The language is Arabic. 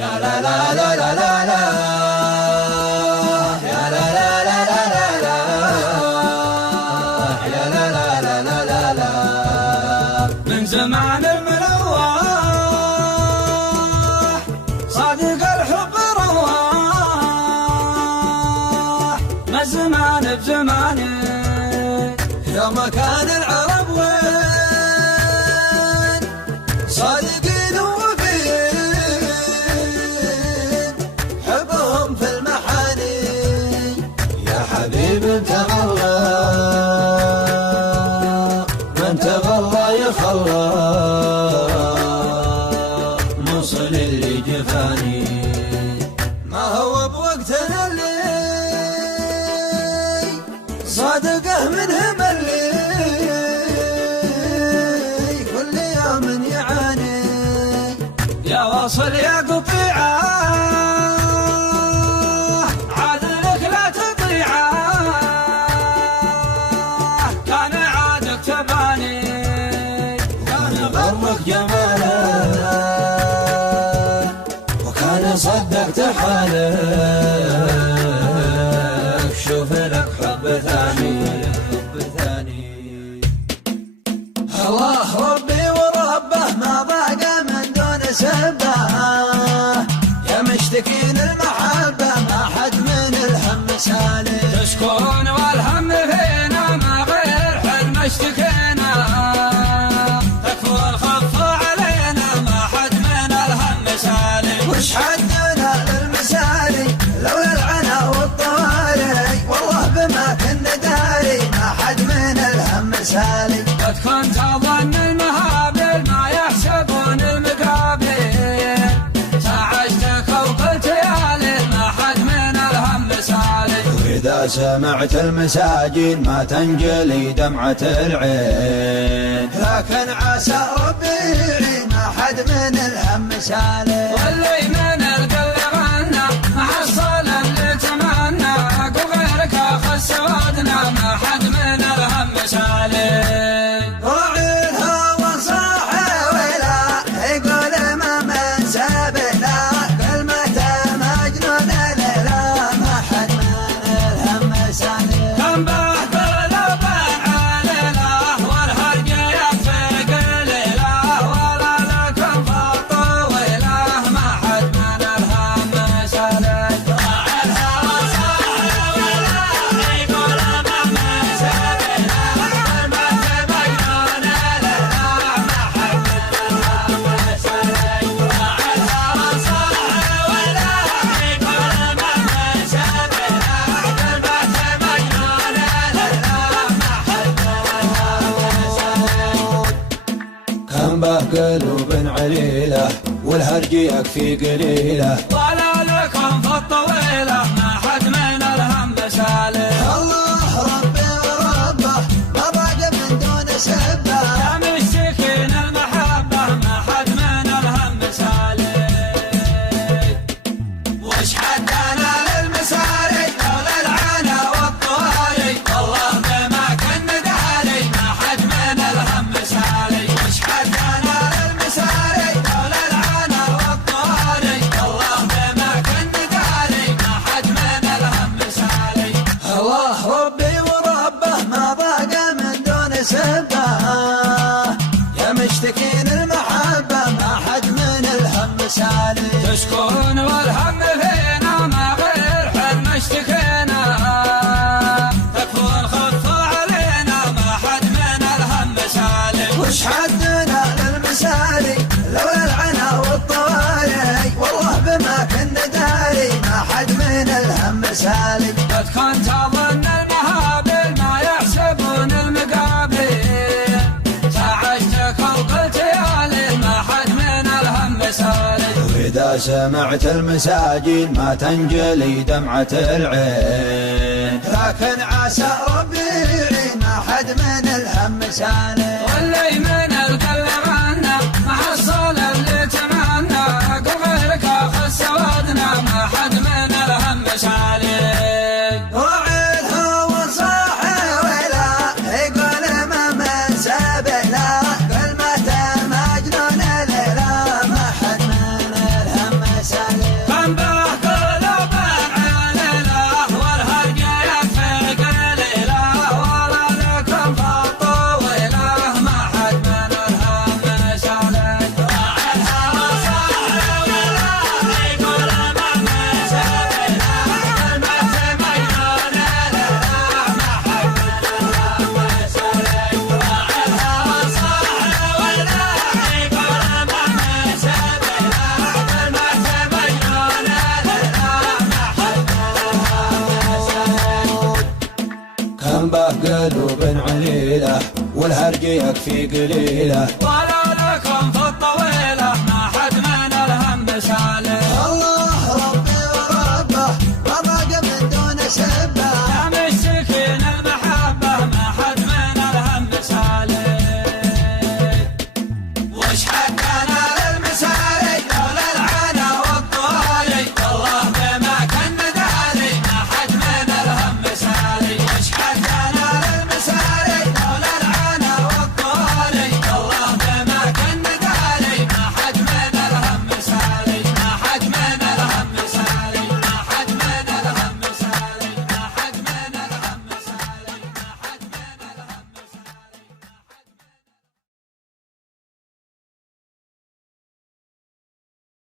يا لا لا لا لا لا لا، يا لا لا لا لا لا لا، يا لا لا لا لا لا لا. من زمان الملوح صادق الحب رواح، ما زمان بزمانه يوم كان العرب وين صادقين ووفين، حبهم في المحاني يا حبيب انت غلا، من تغلى يخلى موصل اللي جفاني. ما هو بوقتنا اللي صادقه منهم اللي كل يوم يعاني، يا واصل يا قطيعه عادلك لا تطيعه، كان عادك تباني كان غرك جماله، وكان صدقت حالك شوف لك حب ثاني. الله ربي وربه ما ضاق من دون سبه، يا مشتكين المحبه ما حد من الهم سالي، تشكون والهم فينا ما غير حلم اشتكينا، تكفو الخف علينا ما حد من الهم سالي، وش حدنا للمسالي لولا العنا والطواري، والله بما كنا داري ما حد من الهم سالي، قد كنت اظن المهابل ما يحسبون المقابل، تعجتك وقلت يا ليل ما حد من الهم سالي، واذا سمعت المساجين ما تنجلي دمعة العين، لكن عسى ربي يعين ما حد من الهم سالي، واللي من القلب غنى ما حصل اللي تمنى، وغيرك اخذ سوادنا ما حد من الهم سالي. راعي الهوى صاحي ولا يقول ما من سبيله، كلمته مجنون ليلى ما حد من الهم سالي، كم بحث لبن عليله والهرج يفرق ليله، ولا لكم فالطويله ما حد من الهم سالي، راعي الهوى صاحي ولا يقول ما من سبيله، كلمته مجنون ليلى ما حد من الهم سالي، راعي الهوى صاحي ولا يقول ما من سبيله، كلمته مجنون ليلى ما حد من الهم سالي. كم به قلوب عليله والهرج يكفي قليله، ولا لكم في الطويله ما حد من الهم سالي، الله ربي وربه ما ضاق من دون سبه، يا مشتكين المحبه ما حد من الهم سالي، وش حدنا للمساري لولا العنا والطواري، والله بما كنا داري ما حد من الهم سالي، وش حدنا للمساري لولا العنا والطواري، والله بما كنا داري ما حد من الهم سالي، الله ربي وربه ما ضاق من دون سبه، يا مشتكين المحبه ما حد من الهم سالي، تشكون والهم فينا ما غير حلم اشتكينا، تكفو الخف علينا ما حد من الهم سالي، وش حدنا للمسالي لولا العنا والطواري، والله بما كنا داري ما حد من الهم سالي، قد كنت اظن المهابل ما يحسبون المقابل، تعجتك وقلت يا ليل ما حد من الهم سالي، واذا سمعت المساجين ما تنجلي دمعة العين، لكن عسى ربي يعين ما حد من الهم سالي، واللي من القلب غنى ما حصل اللي تمنى، وغيرك اخذ سوادنا ما حد من الهم سالي، راعي الهوى صاحي ولا يقول ما من سبيله، كلمته مجنون ليلى ما حد من الهم سالي. يرجيك في قليله.